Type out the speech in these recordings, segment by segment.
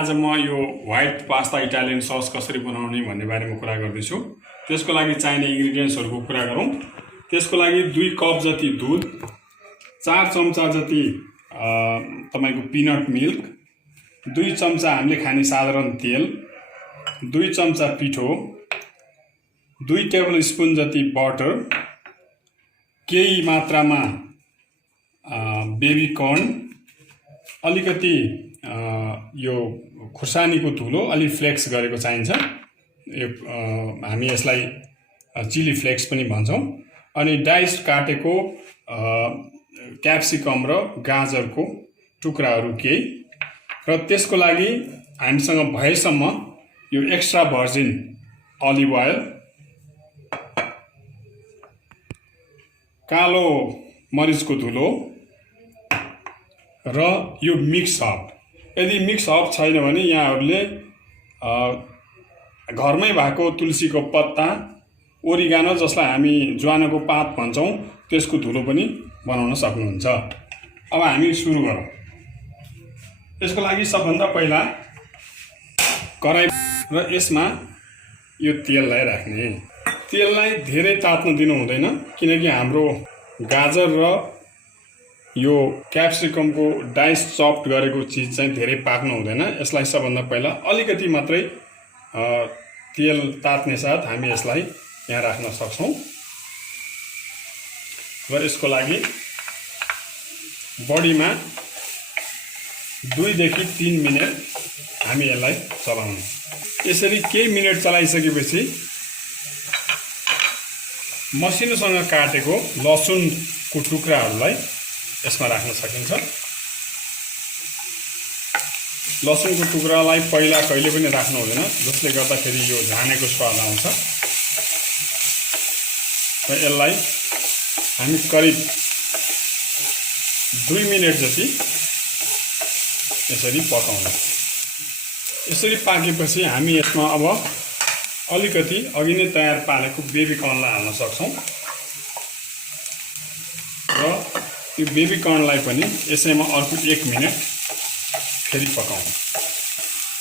आज म यो व्हाइट पास्ता इटालियन सस कसरी बनाउने भन्ने बारेमा कुरा गर्दैछु। त्यसको लागि चाहिने इन्ग्रेडियन्ट्सहरुको कुरा गरौँ। त्यसको लागि 2 कप जति दूध, 4 चम्चा जति तपाईको पिनट मिल्क, 2 चम्चा हामीले खाने साधारण तेल, 2 चम्चा पिठो, 2 टेबल स्पुन जति बटर, केही मात्रामा बेबी कर्न, अलिकति यो खुर्सानीको धुलो अलि फ्लेक्स गरेको चाहिन्छ। यो हामी यसलाई चिली फ्लेक्स पनि भन्छौं। अनि डाइस काटेको क्याप्सिकम र गाजरको टुक्राहरू केही, र त्यसको लागि हामीसँग भएसम्म यो एक्स्ट्रा भर्जिन अलिभ ओइल, कालो मरिचको धुलो र यो मिक्स हर्ब। यदि मिक्स हर्ब छैन भने यहाँहरूले घरमै भएको तुलसीको पत्ता, ओरिगानो जसलाई हामी ज्वानोको पात भन्छौं, त्यसको धुलो पनि बनाउन सक्नुहुन्छ। अब हामी सुरु गरौँ। यसको लागि सबभन्दा पहिला कराई र यसमा यो तेललाई राख्ने। तेललाई धेरै तात्न दिनु हुँदैन, किनकि हाम्रो गाजर र यो क्याप्सिकमको डाइस चप्ड गरेको चीज चाहिँ धेरै पाक्नु हुँदैन। यसलाई सबभन्दा पहिला अलिकति मात्रै तेल तात्ने साथ हामी यसलाई यहाँ राख्न सक्छौं। र यसको लागि बढीमा 2 देखि 3 मिनेट हामी यसलाई चलाउने। यसरी केही मिनेट चलाइसकेपछि मसिनोसँग काटेको लसुनको टुक्राहरूलाई यसमा राख्न सकिन्छ। लसुनको टुक्रालाई पहिला कहिले पनि राख्नु हुँदैन, जसले गर्दाखेरि यो झानेको स्वाद आउँछ। र यसलाई हामी करिब 2 मिनेट जति यसरी पकाउने। यसरी पाकेपछि हामी यसमा अब अलिकति अघि नै तयार पारेको बेबी कर्नलाई हाल्न सक्छौं। र यो बेबी कर्नलाई पनि यसैमा अर्को 1 मिनेट फेरि पकाउनु।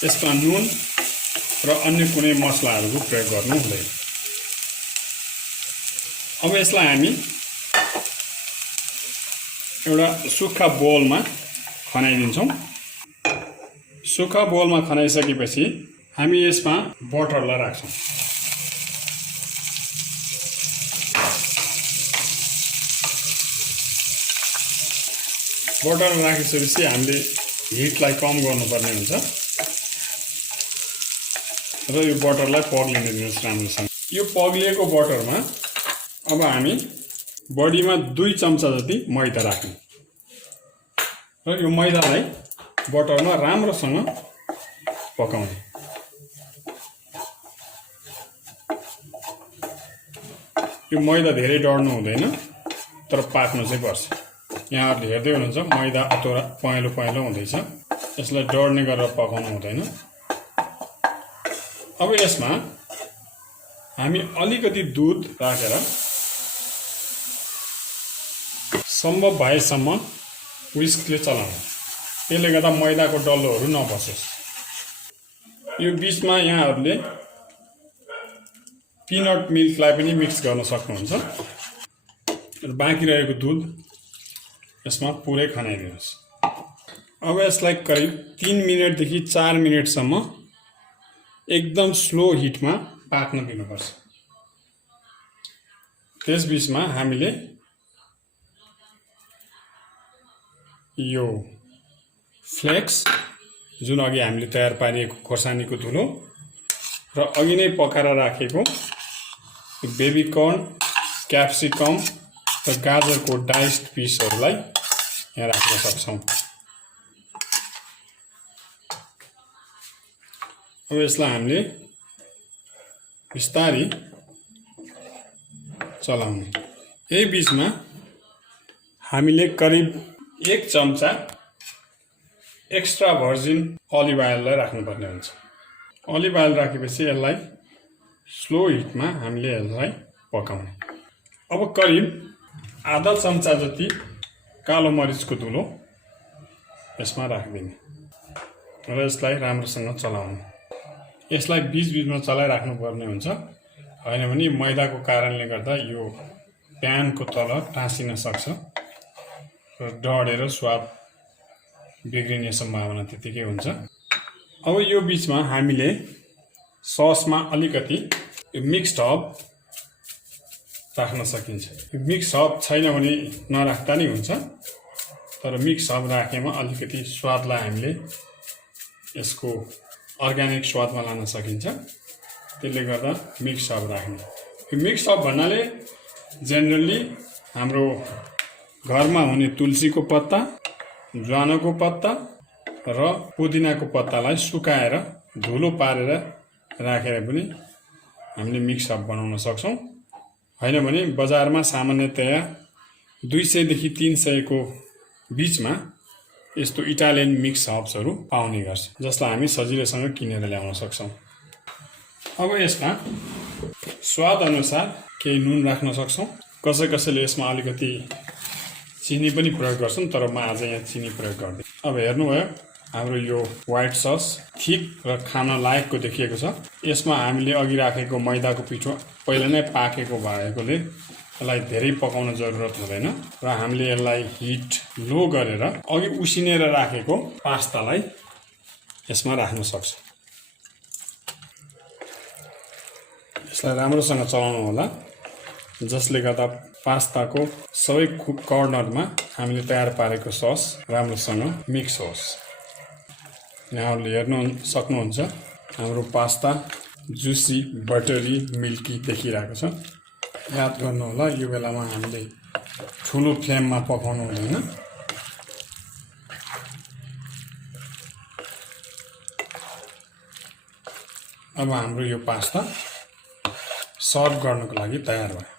यसमा नुन र अन्य कुनै मसलाहरूको प्रयोग गर्नु हुँदैन। अब यसलाई हामी एउटा सुक्खा बोलमा खनाइदिन्छौं। सुक्खा बोलमा खनाइसकेपछि हामी यसमा बटरलाई राख्छौं। बटर राखिसकेपछि हामीले हिटलाई कम गर्नुपर्ने हुन्छ र यो बटरलाई पग्लिन दिनुहोस् राम्रोसँग। यो पग्लिएको बटरमा अब हामी बढीमा 2 चम्चा जति मैदा राख्ने र यो मैदालाई बटरमा राम्रोसँग पकाउने। यो मैदा धेरै डढ्नु हुँदैन, तर पाक्नु चाहिँ पर्छ। यहाँहरूले हेर्दै हुनुहुन्छ मैदा अथवा पहेँलो पहेँलो हुँदैछ। यसलाई डढ्ने गरेर पकाउनु हुँदैन। अब यसमा हामी अलिकति दूध राखेर सम्भव भएसम्म विस्कले चलाउनु। त्यसले गर्दा मैदाको डल्लोहरू नबसोस्। यो बीचमा यहाँहरूले पिनट मिल्कलाई पनि मिक्स गर्न सक्नुहुन्छ। र बाँकी रहेको दूध यसमा पुरै खनाइदिनुहोस्। अब यसलाई करिब 3 मिनेटदेखि 4 मिनेटसम्म एकदम स्लो हिटमा पाक्न दिनुपर्छ। त्यसबीचमा हामीले यो फ्लेक्स, जुन अघि हामीले तयार पारिएको खोर्सानीको धुलो र अघि नै पकाएर राखेको बेबी कर्न, क्याप्सिकम र गाजरको डाइस्ड पिसहरूलाई यहाँ राख्न सक्छौं। अब यसलाई हामीले बिस्तारै चलाउने। यही बीचमा हामीले करिब 1 चम्चा एक्स्ट्रा भर्जिन अलिभ ओइललाई राख्नुपर्ने हुन्छ। अलिभ ओइल राखेपछि यसलाई स्लो हिटमा हामीले यसलाई पकाउने। अब करिब आधा चम्चा जति कालो मरिचको धुलो यसमा राखिदिने। र यसलाई राम्रोसँग चलाउनु। यसलाई बीचमा चलाइराख्नुपर्ने हुन्छ, हैन भने मैदाको कारणले गर्दा यो प्यानको तल टाँसिन सक्छ र डढेर स्वाद बिग्रिने सम्भावना त्यतिकै हुन्छ। अब यो बीचमा हामीले ससमा अलिकति मिक्स्ड हर्ब राख्न सकिन्छ। मिक्स हर्ब छैन भने नराख्दा नि हुन्छ, तर मिक्स हर्ब राखेमा अलिकति स्वादलाई हामीले यसको अर्ग्यानिक स्वादमा लान सकिन्छ। त्यसले गर्दा मिक्स हर्ब राख्नु। यो मिक्स हर्ब भन्नाले जेनरली हाम्रो घरमा हुने तुलसीको पत्ता, ज्वानोको पत्ता र पुदिनाको पत्तालाई सुकाएर धुलो पारेर राखेर पनि हामीले मिक्स हर्ब बनाउन सक्छौँ। हैन भने बजारमा सामान्यतया 200 देखि 300 को बीचमा यस्तो इटालियन मिक्स हर्ब्सहरू पाउने गर्छ, जसलाई हामी सजिलैसँग किनेर ल्याउन सक्छौँ। अब यसमा स्वाद अनुसार केही नुन राख्न सक्छौँ। कसैले यसमा अलिकति चिनी पनि प्रयोग गर्छन्, तर म आज यहाँ चिनी प्रयोग गर्दिनँ। अब हेर्नुभयो हाम्रो यो व्हाइट सस थिक र खान लायकको देखिएको छ। यसमा हामीले अघि राखेको मैदाको पिठो पहिला नै पाकेको भएकोले यसलाई धेरै पकाउन जरुरत हुँदैन र हामीले यसलाई हिट लो गरेर अघि उसिनेर राखेको पास्तालाई यसमा राख्न सक्छ। यसलाई राम्रोसँग चलाउनु होला, जसले गर्दा पास्ताको सबै कर्नरमा हामीले तयार पारेको सस राम्रोसँग मिक्स होस्। यहाँहरूले हेर्न सक्नुहुन्छ हाम्रो पास्ता जुसी बटरी मिल्की देखिरहेको छ। याद गर्नु होला, यो बेलामा हामीले ठुलो फ्लेममा पकाउनु हुँदैन। अब हाम्रो यो पास्ता सर्भ गर्नको लागि तयार भयो।